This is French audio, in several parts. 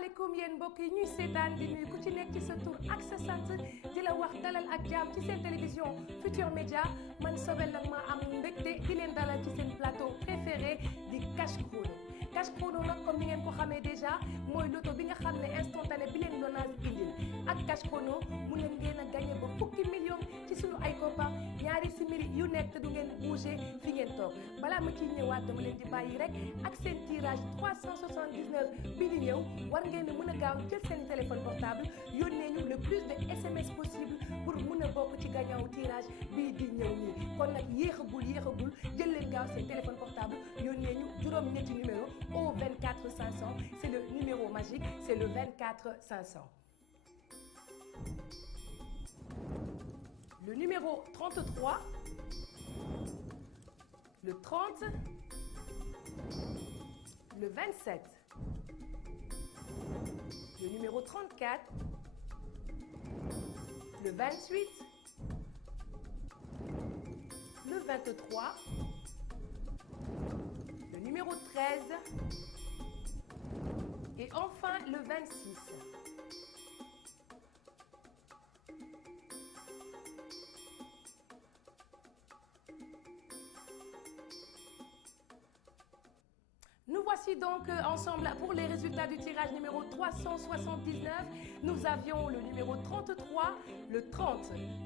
asalaamaaleykum yéen mbokk yi ñuy seetaan di nuyu ku ci nekk ci sa tur ak sa sant di la wax dalal ak jàmm ci seen télévision Futur Média man Sobel nag maa am mbégte di leen dalal ci seen plateau préféré di Cash Chrono. Cash Chrono nag comme ni ngeen ko xamee déjà mooy loto bi nga xam ne instantané bi leen Lonase indil ak Cash Chrono mu leen ngeen a gagné ba fukki million ci sunu ay koppar ñaari simili yu nekk te du ngeen bouger fi ngeen toog balaa ma ciy ñëwaat dama leen di bàyyi rek ak seen tirage 379 bi di ñëw war ngeen a mën a gaaw jël seen téléphone portable yónnee ñu le plus de SMS possible pour mën a bokk ci gagnant tirage bii di ñëw nii kon nag yéexagul jël leen gaaw seen téléphone portable yónnee ñu juróom-ñetti numéro au 24 500 c'est le numéro magique c'est le 24 500. Le numéro 33, le 30, le 27, le numéro 34, le 28, le 23, le numéro 13 et enfin le 26. Nous voici donc ensemble pour les résultats du tirage numéro 379. Nous avions le numéro 33, le 30,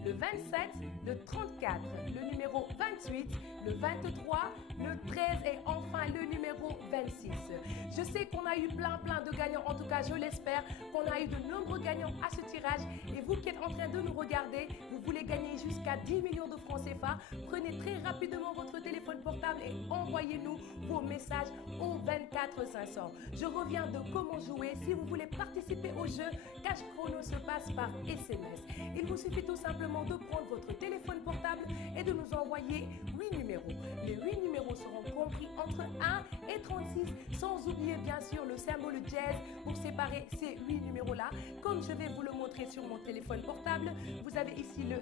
le 27, le 34, le numéro 28, le 23, le 13 et enfin le numéro 26. Je sais qu'on a eu plein de gagnants, en tout cas je l'espère, qu'on a eu de nombreux gagnants à ce tirage. Et vous qui êtes en train de nous regarder, vous voulez gagner jusqu'à 10 millions de francs CFA, prenez très rapidement votre téléphone portable et envoyez-nous vos messages au 24 500. Je reviens de comment jouer. Si vous voulez participer au jeu, Cash Chrono se passe par SMS. Il vous suffit tout simplement de prendre votre téléphone portable et de nous envoyer 8 numéros. Les 8 numéros seront compris entre 1 et 36, sans oublier bien sûr le symbole jazz pour séparer ces 8 numéros-là. Comme je vais vous le montrer sur mon téléphone portable, vous avez ici le 1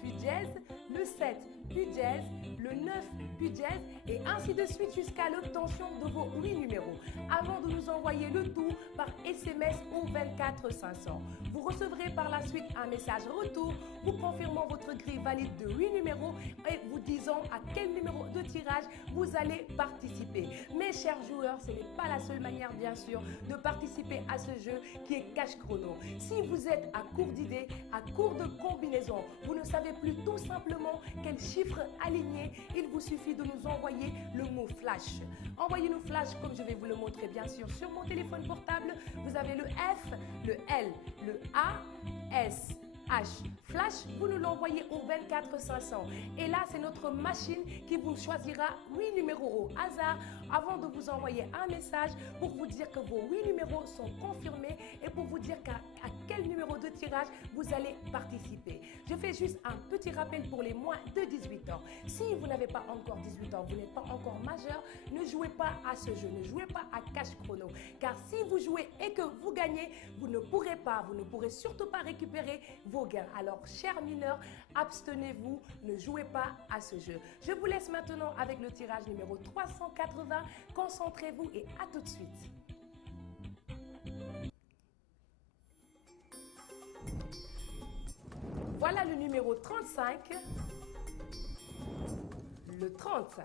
puis jazz, le 7 puis jazz, le 9 puis jazz et ainsi de suite jusqu'à l'obtention de vos 8 numéros. Avant de nous envoyer le tout par SMS au 24 500. Vous recevrez par la suite un message retour vous confirmant votre grille valide de 8 numéros et vous disant à quel numéro de tirage vous allez participer. Mes chers joueurs, ce n'est pas la seule manière bien sûr de participer à ce jeu qui est Cash Chrono. Si vous êtes à court d'idées, à court de combinaisons, vous ne savez plus tout simplement quel chiffre aligner, il vous suffit de nous envoyer le mot flash. Envoyez-nous flash comme je vais vous le montrer bien sûr sur mon téléphone portable. Vous avez le F, le L, le A, S, H. Flash, vous nous l'envoyez au 24 500. Et là, c'est notre machine qui vous choisira 8 numéros au hasard avant de vous envoyer un message pour vous dire que vos 8 numéros sont confirmés et pour vous dire à quel numéro de tirage vous allez participer. Je fais juste un petit rappel pour les moins de 18 ans. Si vous n'avez pas encore 18 ans, vous n'êtes pas encore majeur, ne jouez pas à ce jeu, ne jouez pas à Cash Chrono. Car si vous jouez et que vous gagnez, vous ne pourrez surtout pas récupérer vos gains. Alors, chers mineurs, abstenez-vous, ne jouez pas à ce jeu. Je vous laisse maintenant avec le tirage numéro 380. Concentrez-vous et à tout de suite. Voilà le numéro 35, le 30,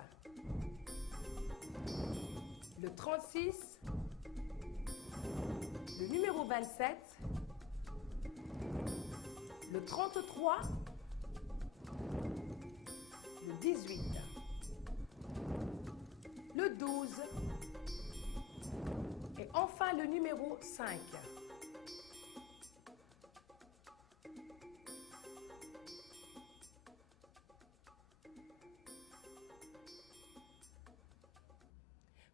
le 36, le numéro 27, le 33, le 18, le 12 et enfin le numéro 5.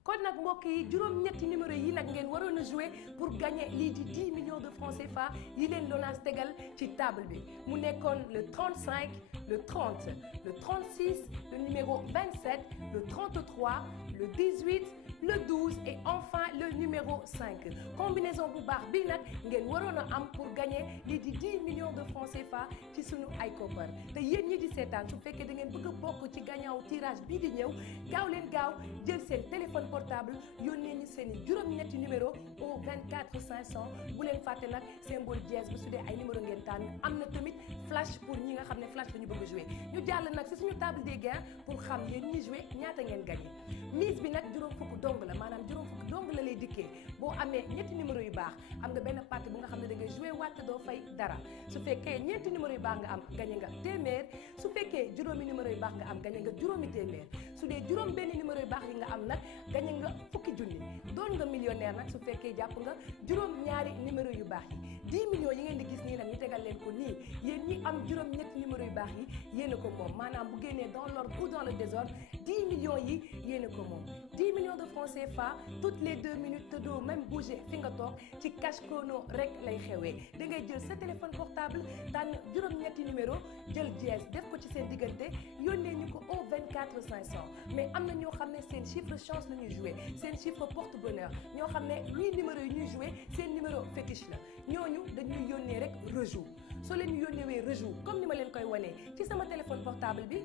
kon nag mbokk yi juróom-ñetti numéro yi nag ngeen waroon a jouer pour gagner lii di 10 millions de francs CFA yi leen Lonase tegal ci table bi mu nekkoon le 35 le 30 le 36 le numéro 27 le 33 le 18 le 12 et enfin le numéro 5 combinaison bu baax bii nag ngeen waroon a am pour gagner lii di 10 millions de francs CFA ci sunu ay koppar te yéen ñi di seetaan su fekkee da ngeen bëgg a bokk ci gagnant tirage bii di ñëw gaaw leen gaaw jël seen téléphone portable yónnee ñu seen i juróom-ñetti numéro au 24 500 bu leen fàtte nag symbole dièse bu su dee ay numéro ngeen tànn am na tamit flash pour ñi nga xam ne flash la ñu bëgg a jouer ñu jàll nag si suñu table des gains pour xam yéen ñi jouer ñaata ngeen gagné mise bi nag juróom fukk dong la maanaam juróom fukk dong la lay dikkee boo amee ñetti numéro yu baax am nga benn partie bu nga xam ne da ngay jouer waat doo fay dara su fekkee ñeenti numéro yu baax nga am gagné nga téeméer su fekkee juróomi numéro yu baax nga am gagné nga juróomi téeméer su dee juróom benn numéro yu baax yi nga am nag gagné nga fukki junni doon nga millionnaire nag su fekkee jàpp nga juróom ñaari numéro yu baax yi 10 millions yi ngeen di gis nii nag ñu tegal leen ko nii yéen ñi am juróom ñetti numéro yu baax yi yéen a ko moom maanaam bu génnee dans l'ordre ou dans le désordre 10 millions yi yéen a ko moom 10 millions de francs CFA toutes les 2 minutes te doo même bouger fi nga toog ci cash chrono rek lay xewee da ngay jël sa téléphone portable tànn juróom-ñetti numéro jël dièse def ko ci seen diggante yónnee ñu ko au 24 500 mais am na ñoo xam ne seen chiffre chance la ñuy joué seen chiffre porte bonheur ñoo xam ne 8 numéro yi ñuy joué seen numéro fétiche la ñooñu dañuy yónnee rek rejoue soo leen yónneewee rejoue comme ni ma leen koy wanee ci sama téléphone portable bi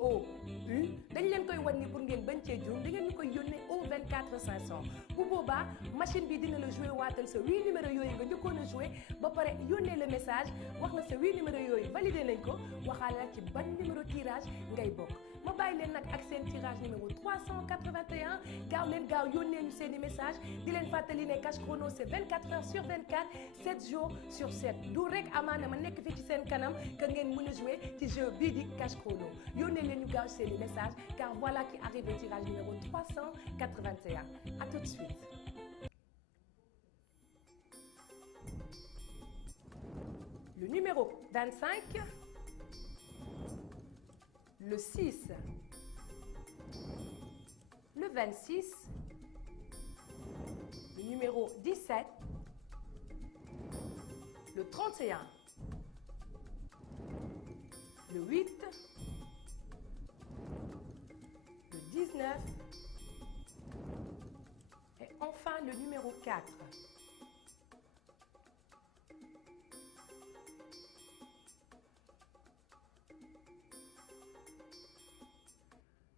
REJOU dañ leen koy wan ni pour ngeen bañ cee juum da ngeen ñu koy yónnee au 24 500 bu boobaa machine bi dina la joué waatal sa 8 numéro yooyu nga njëkkoon a joué ba pare yónnee le message wax na sa 8 numéro yooyu validé nañ ko waxaale nag ci ban numéro tirage ngay bokk ma bàyyi leen nag ak seen tirage numéro 381 gaaw leen gaaw yónnee ñu seen i message di leen fàttali ne cash chrono c'est 24 heures sur 24 7 jours sur 7 du rek amaana ma nekk fii ci seen kanam que ngeen mën a jouer ci jeu bii di cash chrono yónnee leen ñu gaaw seen i message car voilà qui arrive au tirage numéro 381 à tout de suite. Le numéro 25. Le 6, le 26, le numéro 17, le 31, le 8, le 19 et enfin le numéro 4.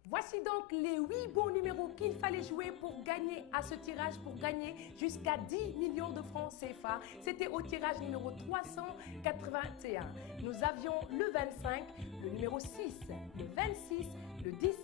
Voici donc les 8 bons numéros qu'il fallait jouer pour gagner à ce tirage, pour gagner jusqu'à 10 millions de francs CFA. C'était au tirage numéro 381. Nous avions le 25, le numéro 6, le 26, le 17,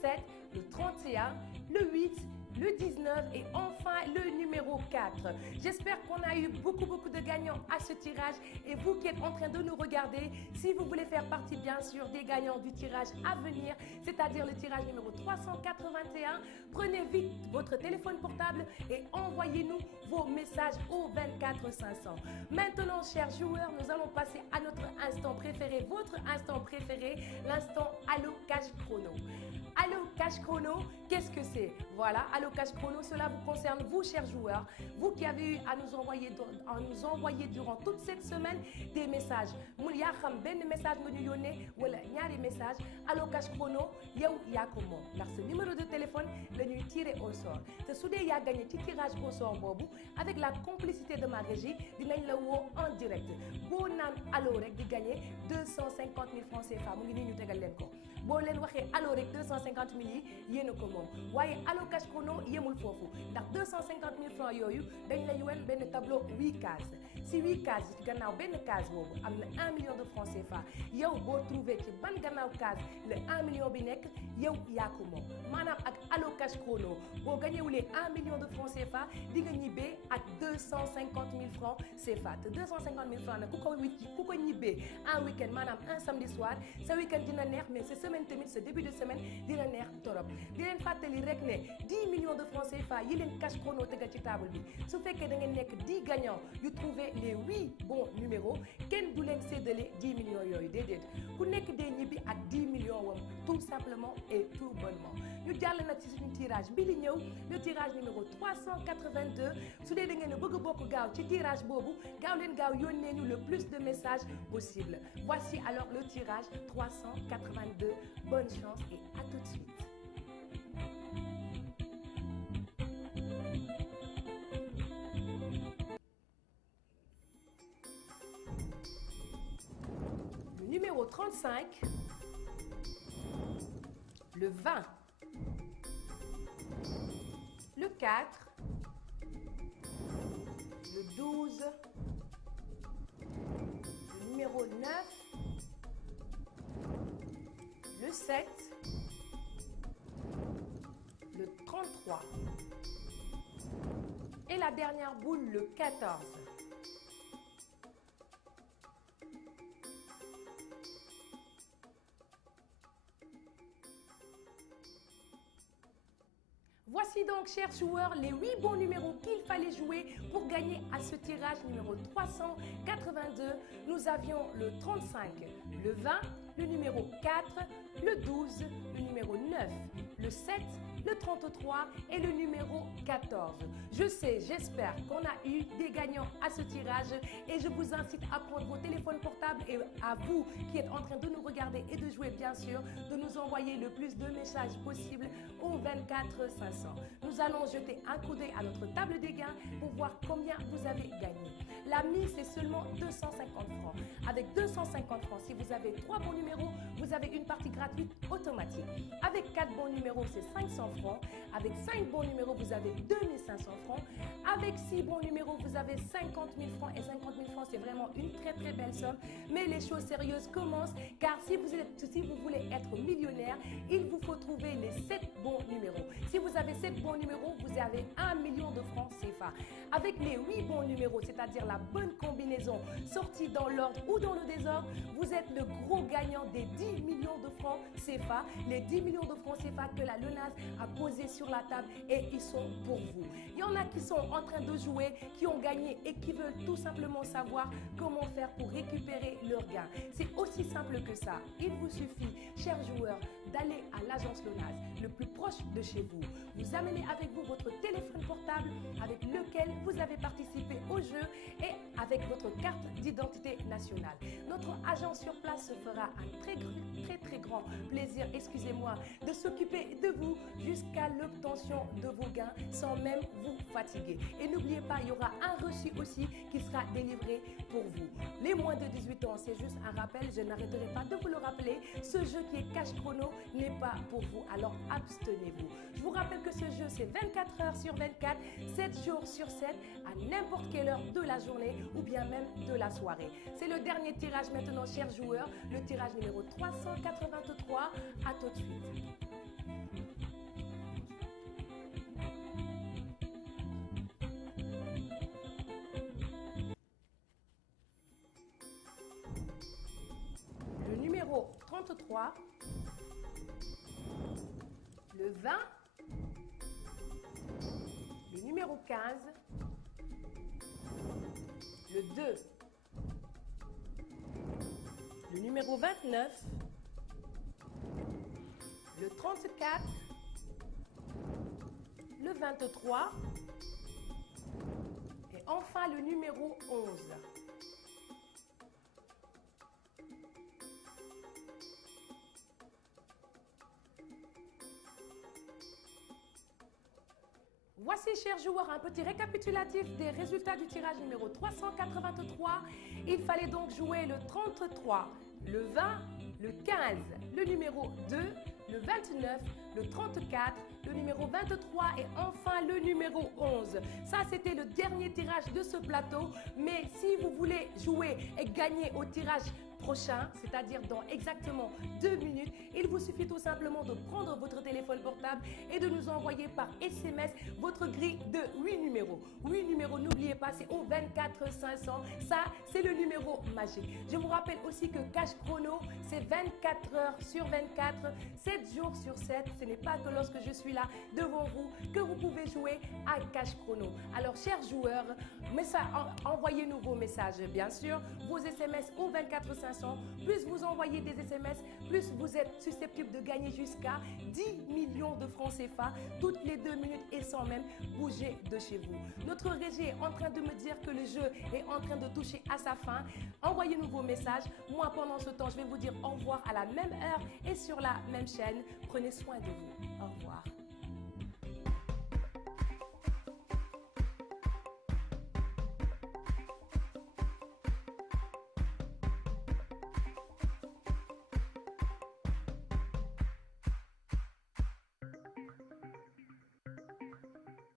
le 31, le 8, le 19 et enfin le numéro 4. J'espère qu'on a eu beaucoup de gagnants à ce tirage et vous qui êtes en train de nous regarder, si vous voulez faire partie bien sûr des gagnants du tirage à venir, c'est-à-dire le tirage numéro 381, prenez vite votre téléphone portable et envoyez-nous vos messages au 24 500. Maintenant, chers joueurs, nous allons passer à notre instant préféré, votre instant préféré, l'instant Allo Cash Chrono. Allo Cash Chrono, qu'est-ce que c'est? Voilà, Allo Cash Chrono, cela vous concerne, vous, chers joueurs, vous qui avez eu à nous envoyer durant toute cette semaine des messages. Mu yaa xam benn message nga ñu yónnee wala ñaari message Allo Cash Chrono yow yaa ko moom ndax ce numéro de téléphone la ñuy tirer au sort te su dee yaa gagné ci tirage au sort boobu avec la complicité de ma régie dinañ la woo en direct boo naan allo rek di gagné 250 000 francs CFA mu ngi nii ñu tegal leen ko. boo leen waxee allo rek 250 000 yi yéen a ko moom waaye Allo Cash Chrono yemul foofu ndax 250 000 francs yooyu dañ lay wen benn tableau 8 cases si 8 cases yi gannaaw benn case boobu am na 1 million de francs CFA yow boo trouvé ci ban gannaaw case le 1 million bi nekk yow yaa ko moom maanaam ak Allo Cash Chrono boo gañewulee 1 million de francs CFA di nga ñibbee ak 250 000 francs CFA te 250 000 francs nag ku ko ñibbee un week-end maanaam un samedi soir sa week-end dina neex mais sa semaine tamit ce début de semaine dina neex torop di leen fàttali rek ne 10 millions de francs CFA yi leen Cash Chrono tegal ci table bi su fekkee da ngeen nekk 10 gagnants yu trouvé les 8 bons numéros kenn du leen séddale 10 millions yooyu déedéet ku nekk day ñibbi ak 10 millions wam tout simplement et tout bonnement ñu jàll nag ci suñu tirage bi li ñëw le tirage numéro 382 su dee da ngeen a bëgg a bokk gaaw ci tirage boobu gaaw leen gaaw yónnee ñu le plus de messages possible voici alors le tirage 382. Bonne chance et à tout de suite. 35, le 20, le 4, le 12, le numéro 9, le 7, le 33 et la dernière boule, le 14. Voici donc, chers joueurs, les 8 bons numéros qu'il fallait jouer pour gagner à ce tirage numéro 382. Nous avions le 35, le 20, le numéro 4, le 12, le numéro 9, le 7, le 33 et le numéro 14. Je sais, j'espère qu'on a eu des gagnants à ce tirage et je vous incite à prendre vos téléphones portables et à vous qui êtes en train de nous regarder et de jouer bien sûr, de nous envoyer le plus de messages possible au 24 500. Nous allons jeter un coup d'œil à notre table des gains pour voir combien vous avez gagné. La mise c'est seulement 250 francs. Avec 250 francs, si vous avez 3 bons numéros, vous avez une partie gratuite automatique. Avec 4 bons numéros, c'est 500 francs. Avec 5 bons numéros, vous avez 2500 francs. Avec 6 bons numéros, vous avez 50 000 francs. Et 50 000 francs, c'est vraiment une très très belle somme. Mais les choses sérieuses commencent, car si vous voulez être millionnaire, il vous faut trouver les 7 bons numéros. Si vous avez 7 bons numéros, vous avez 1 million de francs CFA. Avec les 8 bons numéros, c'est-à-dire la bonne combinaison sortie dans l'ordre ou dans le désordre, vous êtes le gros gagnant des 10 millions de francs CFA. Les 10 millions de francs CFA que la LONASE a posé sur la table et ils sont pour vous. Il y en a qui sont en train de jouer, qui ont gagné et qui veulent tout simplement savoir comment faire pour récupérer leur gain. C'est aussi simple que ça. Il vous suffit, chers joueurs, d'aller à l'agence LONASE, le plus proche de chez vous. Vous amenez avec vous votre téléphone portable avec lequel vous avez participé au jeu et avec votre carte d'identité nationale. Notre agent sur place se fera un très grand plaisir, excusez-moi, de s'occuper de vous jusqu'à l'obtention de vos gains sans même vous fatiguer. Et n'oubliez pas, il y aura un reçu aussi qui sera délivré pour vous. Les moins de 18 ans, c'est juste un rappel, je n'arrêterai pas de vous le rappeler, ce jeu qui est cash chrono n'est pas pour vous, alors abstenez-vous. Je vous rappelle que ce jeu, c'est 24 heures sur 24, 7 jours sur 7, à n'importe quelle heure de la journée ou bien même de la soirée. C'est le dernier tirage maintenant, chers joueurs, le tirage numéro 383. À tout de suite. Le numéro 33, le 20, le numéro 15, le 2, le numéro 29, le 34, le 23 et enfin le numéro 11. Voici, chers joueurs, un petit récapitulatif des résultats du tirage numéro 383. Il fallait donc jouer le 33, le 20, le 15, le numéro 2, le 29, le 34, le numéro 23 et enfin le numéro 11. Ça, c'était le dernier tirage de ce plateau. Mais si vous voulez jouer et gagner au tirage prochain, c'est-à-dire dans exactement 2 minutes, il vous suffit tout simplement de prendre votre téléphone portable et de nous envoyer par SMS votre grille de 8 numéros. 8 numéros, n'oubliez pas, c'est au 24 500. Ça, c'est le numéro magique. Je vous rappelle aussi que Cash Chrono, c'est 24 heures sur 24, 7 jours sur 7. Ce n'est pas que lorsque je suis là devant vous que vous pouvez jouer à Cash Chrono. Alors, chers joueurs, envoyez-nous vos messages, bien sûr, vos SMS au 24 500. Plus vous envoyez des SMS, plus vous êtes susceptible de gagner jusqu'à 10 millions de francs CFA toutes les 2 minutes et sans même bouger de chez vous. Notre régie est en train de me dire que le jeu est en train de toucher à sa fin. Envoyez-nous vos messages. Moi, pendant ce temps, je vais vous dire au revoir à la même heure et sur la même chaîne. Prenez soin de vous. Au revoir.